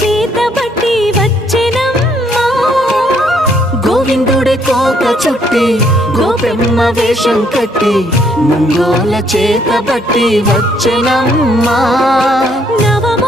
చేతబట్టి వచ్చెనమ్మా గోవిందుడే కోక చుట్టి గోపెమ్మ వేషం కట్టి మంగోల చేతబట్టి వచ్చెనమ్మా నవమ